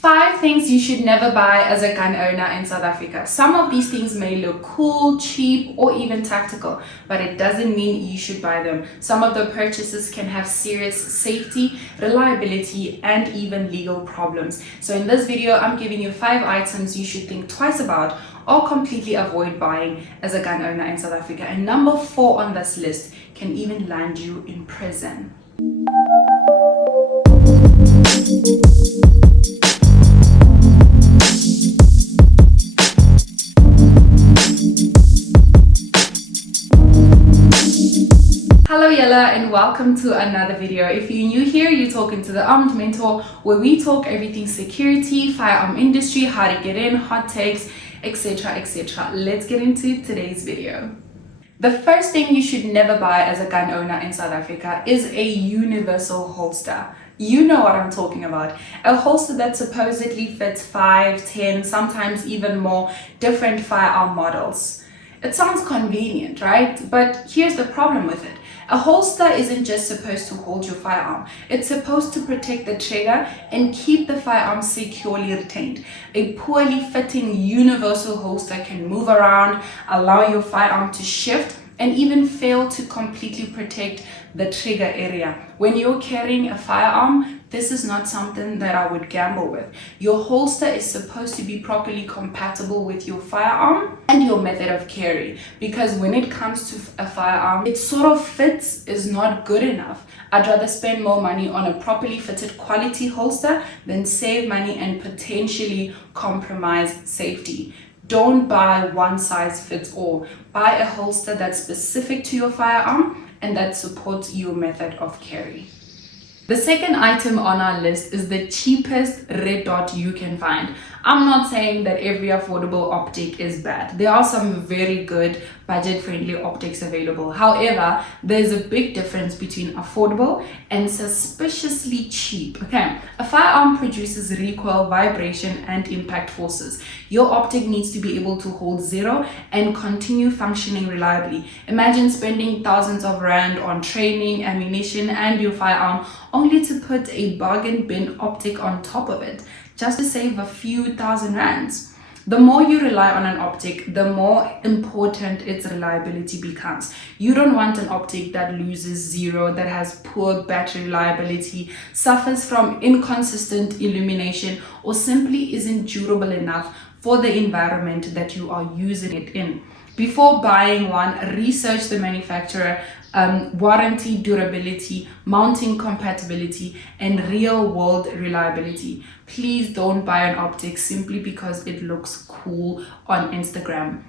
5 things you should never buy as a gun owner in South Africa. Some of these things may look cool, cheap, or even tactical, but it doesn't mean you should buy them. Some of the purchases can have serious safety, reliability, and even legal problems. So in this video, I'm giving you 5 items you should think twice about or completely avoid buying as a gun owner in South Africa. And number 4 on this list can even land you in prison. Hello Yella, and welcome to another video. If you're new here, you're talking to the Armed Mentor, where we talk everything security, firearm industry, how to get in, hot takes, etc, etc. Let's get into today's video. The first thing you should never buy as a gun owner in South Africa is a universal holster. You know what I'm talking about. A holster that supposedly fits 5, 10, sometimes even more different firearm models. It sounds convenient, right? But here's the problem with it. A holster isn't just supposed to hold your firearm. It's supposed to protect the trigger and keep the firearm securely retained. A poorly fitting universal holster can move around, allow your firearm to shift, and even fail to completely protect the trigger area. When you're carrying a firearm, this is not something that I would gamble with. Your holster is supposed to be properly compatible with your firearm and your method of carry, because when it comes to a firearm, it sort of fits is not good enough. I'd rather spend more money on a properly fitted quality holster than save money and potentially compromise safety. Don't buy one size fits all. Buy a holster that's specific to your firearm and that supports your method of carry. The second item on our list is the cheapest red dot you can find. I'm not saying that every affordable optic is bad. There are some very good budget-friendly optics available. However, there's a big difference between affordable and suspiciously cheap. Okay, a firearm produces recoil, vibration, and impact forces. Your optic needs to be able to hold zero and continue functioning reliably. Imagine spending thousands of rand on training, ammunition, and your firearm only to put a bargain bin optic on top of it, just to save a few thousand rands. The more you rely on an optic, the more important its reliability becomes. You don't want an optic that loses zero, that has poor battery reliability, suffers from inconsistent illumination, or simply isn't durable enough for the environment that you are using it in. Before buying one, research the manufacturer, warranty, durability, mounting compatibility, and real-world reliability. Please don't buy an optic simply because it looks cool on Instagram.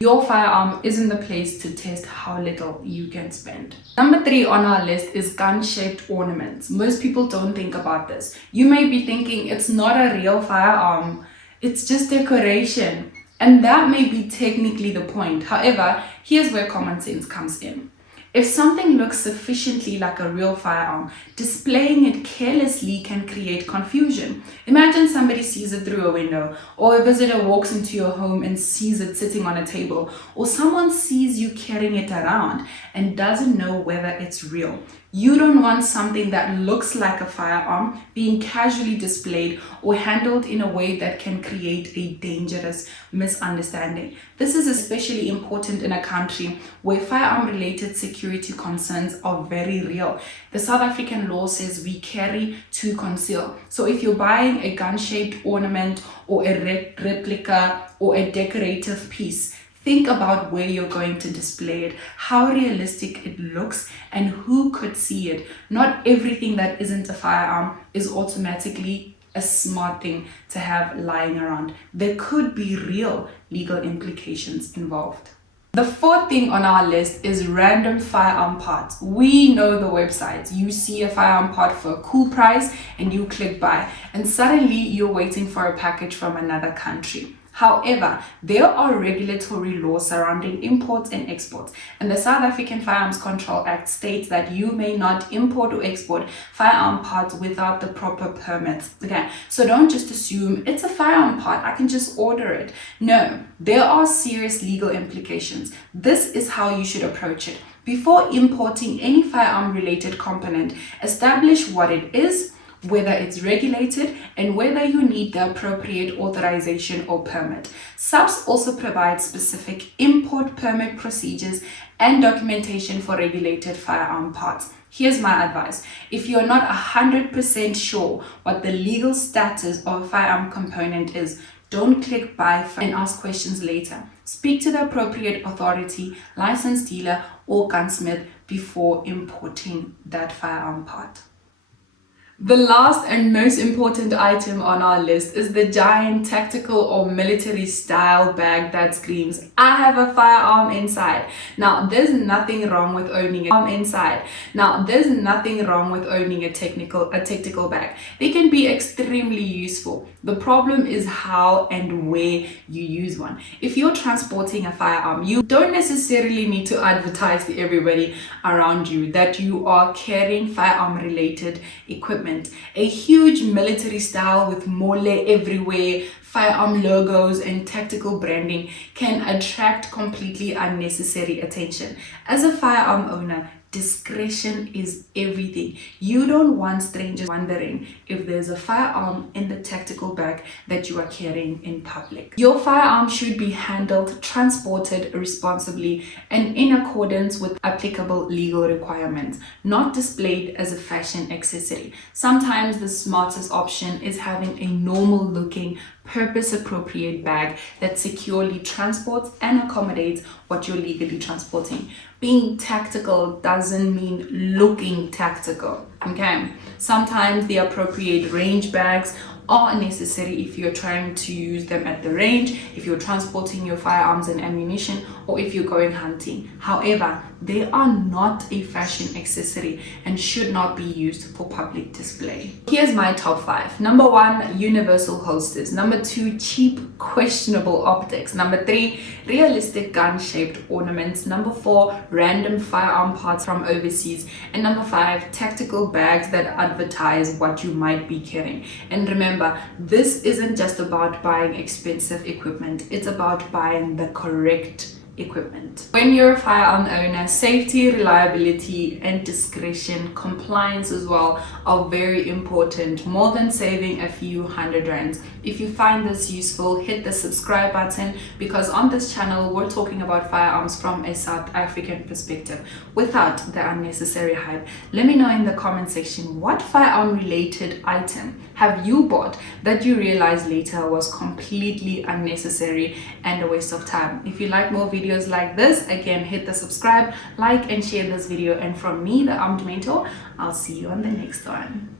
Your firearm isn't the place to test how little you can spend. Number 3 on our list is gun-shaped ornaments. Most people don't think about this. You may be thinking it's not a real firearm, it's just decoration. And that may be technically the point. However, here's where common sense comes in. If something looks sufficiently like a real firearm, displaying it carelessly can create confusion. Imagine somebody sees it through a window, or a visitor walks into your home and sees it sitting on a table, or someone sees you carrying it around and doesn't know whether it's real. You don't want something that looks like a firearm being casually displayed or handled in a way that can create a dangerous misunderstanding. This is especially important in a country where firearm-related security concerns are very real. The South African law says we carry to conceal. So if you're buying a gun-shaped ornament or a replica or a decorative piece, think about where you're going to display it, how realistic it looks, and who could see it. Not everything that isn't a firearm is automatically a smart thing to have lying around. There could be real legal implications involved. The 4th thing on our list is random firearm parts. We know the websites. You see a firearm part for a cool price and you click buy, and suddenly you're waiting for a package from another country. However, there are regulatory laws surrounding imports and exports, and the South African Firearms Control Act states that you may not import or export firearm parts without the proper permits. Okay, so don't just assume it's a firearm part, I can just order it. No, there are serious legal implications. This is how you should approach it. Before importing any firearm related component, establish what it is, whether it's regulated, and whether you need the appropriate authorization or permit. SUPs also provide specific import permit procedures and documentation for regulated firearm parts. Here's my advice. If you're not 100% sure what the legal status of a firearm component is, don't click buy and ask questions later. Speak to the appropriate authority, licensed dealer, or gunsmith before importing that firearm part. The last and most important item on our list is the giant tactical or military style bag that screams, I have a firearm inside. Now, there's nothing wrong with owning a firearm inside. Now, there's nothing wrong with owning a tactical bag. They can be extremely useful. The problem is how and where you use one. If you're transporting a firearm, you don't necessarily need to advertise to everybody around you that you are carrying firearm related equipment. A huge military style with mole everywhere, firearm logos and tactical branding can attract completely unnecessary attention. As a firearm owner, discretion is everything. You don't want strangers wondering if there's a firearm in the tactical bag that you are carrying in public. Your firearm should be handled, transported responsibly, and in accordance with applicable legal requirements, not displayed as a fashion accessory. Sometimes the smartest option is having a normal looking, purpose-appropriate bag that securely transports and accommodates what you're legally transporting. Being tactical doesn't mean looking tactical, okay? Sometimes the appropriate range bags are necessary if you're trying to use them at the range, if you're transporting your firearms and ammunition, or if you're going hunting. However, they are not a fashion accessory and should not be used for public display. Here's my top 5. Number 1, universal holsters. Number 2, cheap, questionable optics. Number 3, realistic gun-shaped ornaments. Number 4, random firearm parts from overseas. And number 5, tactical bags that advertise what you might be carrying. And remember, this isn't just about buying expensive equipment, it's about buying the correct equipment. When you're a firearm owner, safety, reliability, and discretion, compliance as well, are very important, more than saving a few $100. If you find this useful, hit the subscribe button, because on this channel we're talking about firearms from a South African perspective without the unnecessary hype. Let me know in the comment section, what firearm related item have you bought that you realized later was completely unnecessary and a waste of time? If you like more videos like this, again, hit the subscribe, like, and share this video. And from me, the Armed Mentor, I'll see you on the next one.